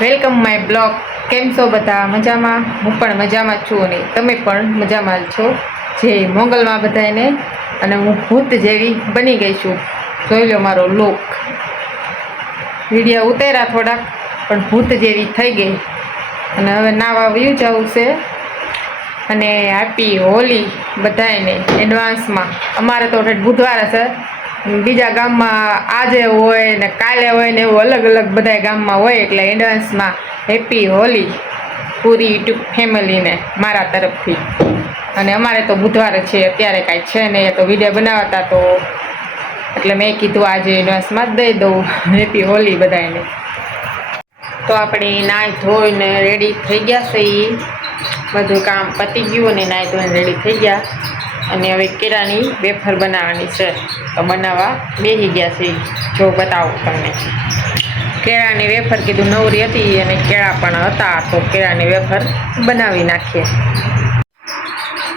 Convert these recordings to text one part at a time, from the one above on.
Welcome my blog. કેમ છો બધા? મજામાં? હું પણ મજામાં છું અને તમે પણ મજામાં છો. જે મોંગલમાં બધાને. અને હું ભૂત જેવી બની ગઈ છું. જોઈ લો મારો લુક. વિડીયો ઉતાર્યા થોડાક, પણ ભૂત જેવી થઈ ગઈ. અને હવે નાવા વયું જવું છે. અને હેપી હોલી બધાને એડવાન્સમાં. અમારે તો બુધવારે છે, બીજા ગામમાં આજે હોય ને કાલે હોય ને એવું અલગ અલગ બધા ગામમાં હોય, એટલે એડવાન્સમાં હેપી હોલી પૂરી યુટ્યુબ ફેમિલીને મારા તરફથી. અને અમારે તો બુધવારે છે, અત્યારે કાંઈ છે નહીં, એ તો વિડીયો બનાવતા તો એટલે મેં કીધું આજે એડવાન્સમાં જ દઈ દઉં હેપી હોલી બધાને. તો આપણે નાહી ધોઈને રેડી થઈ ગયા છે, બધું કામ પતી ગયું અને નાહી ધોઈને રેડી થઈ ગયા. અને હવે કેળાની વેફર બનાવવાની છે, તો બનાવવા બેસી ગયા છે. જો બતાવું તમને, કેળાની વેફર કીધું નવરી હતી અને કેળા પણ હતા, તો કેળાની વેફર બનાવી નાખીએ.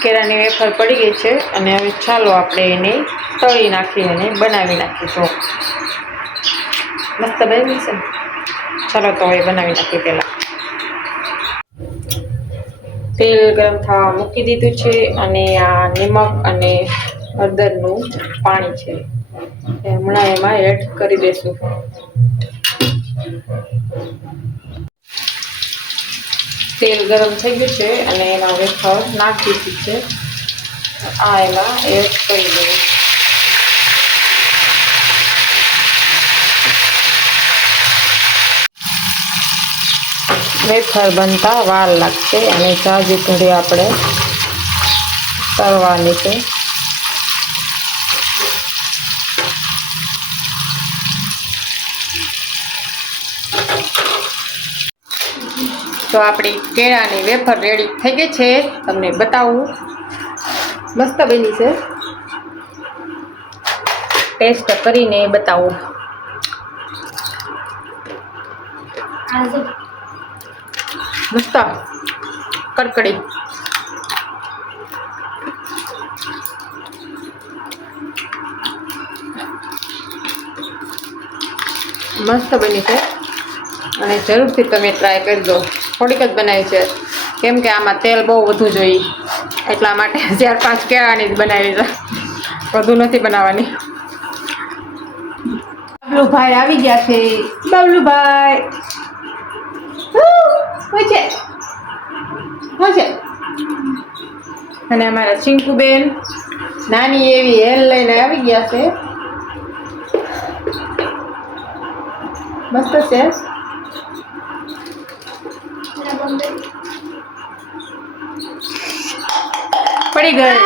કેળાની વેફર પડી ગઈ છે અને હવે ચાલો આપણે એને તળી નાખીએ અને બનાવી નાખીશું. મસ્ત બની છે. ચાલો તો હવે બનાવી નાખીએ. પહેલાં તેલ ગરમ થવા મૂકી દીધું છે અને આ નિમક અને હળદરનું પાણી છે, હમણાં એમાં એડ કરી દઈશું. તેલ ગરમ થઈ ગયું છે અને એમાં વેફર નાખી દીધી છે. આ એમાં એડ કરી દઉં. વેફર બનતા વાર લાગશે અને જાજી ઘડી આપણે તળવાની છે. તો આપણી કેળાની વેફર રેડી થઈ ગઈ છે. તમને બતાવું, મસ્ત બની છે. ટેસ્ટ કરીને બતાવું. મસ્ત કડકડી. મસ્ત બની છે અને જરૂરથી તમે ટ્રાય કરજો. થોડીક જ બનાવી છે, કેમ કે આમાં તેલ બહુ વધુ જોઈએ, એટલા માટે 4-5 કેળાની જ બનાવી છે, વધુ નથી બનાવવાની. બબલુભાઈ આવી ગયા છે. બબલુભાઈ શું છે? અને અમારા ચિંકુબેન નાની એવી હેલ લઈને આવી ગયા છે. મસ્ત છે. પડી ગઈ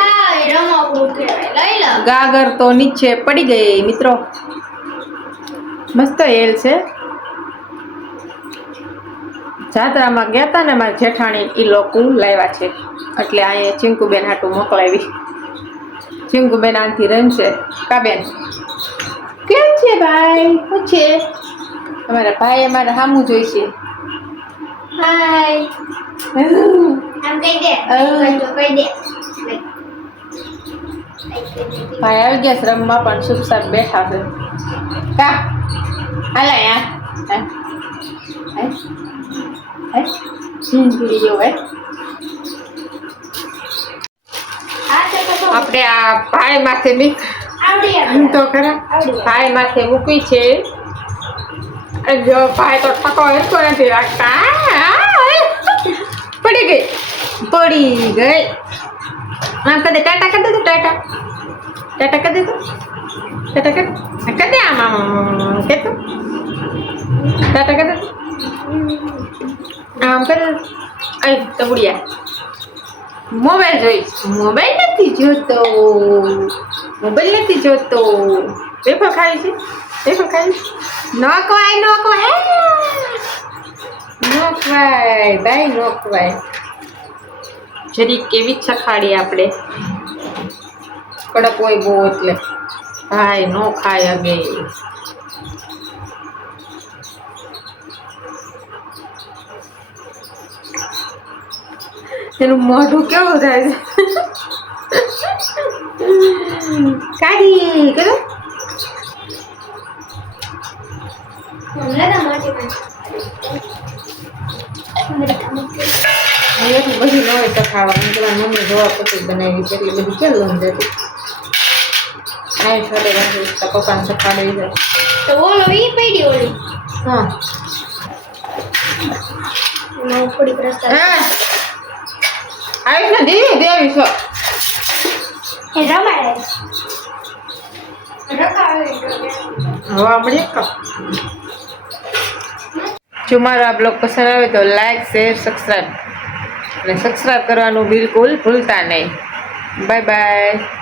ગાગર તો નીચે પડી ગઈ મિત્રો. મસ્ત હેલ છે. જાત્રામાં ગયા હતા ને મારા જેઠાણી, એ લોકો લાવ્યા છે, એટલે અહીંયા ચિંકુબેન હાટું મોકલાવી. ચિંકુબેન આનથી રમશે. કાબેન કેમ છે ભાઈ? શું છે? અમારા ભાઈ અમારા સામું જોઈશે. હાય ભાઈ આવી ગયા છે રમવા, પણ ચૂપચાપ બેઠા છે. કા હાલા યાર આપણે આ ભાઈ માથે તો ખરા ભાઈ માથે મૂકી છે. જો ભાઈ તો ટકો હેરતો નથી રાખતા. પડી ગઈ. આમ કદે ટાટા કરી દે. ટાટા કરી દે. ટાટા કરી દે. આમ કે તો ટાટા કરી દે. આમ કરે. અહીં તબડિયા મોબાઈલ જોઈશ. મોબાઈલ નથી જોતો. વેફર ખાવી છે. નોકવાય ભાઈ, નોકવાય. જરી કેવી ચખાડી આપણે, કડક હોય બહુ, એટલે ભાઈ નો ખાય. હવે એનું મોઢું કેવું થાય છે. કાઢી કરો. એટલું બધું ન હોય સખાવાનું પેલા મમ્મી જોવા પછી બનાવી છે એટલે બધું ક્યાં લોન જતી આ સાથે રાખી પપ્પાને સખાડવી છે તો ઓલો ઈ પડી ઓલી હા એમાં થોડીક રસ્તા હા આવી ને દેવી દેવી છો એ રમાડે રખાવે હવા મળી કા જો મારો આ બ્લોગ પસંદ આવે તો લાઈક શેર સબસ્ક્રાઈબ અને સબસ્ક્રાઈબ કરવાનું બિલકુલ ભૂલતા નહીં બાય બાય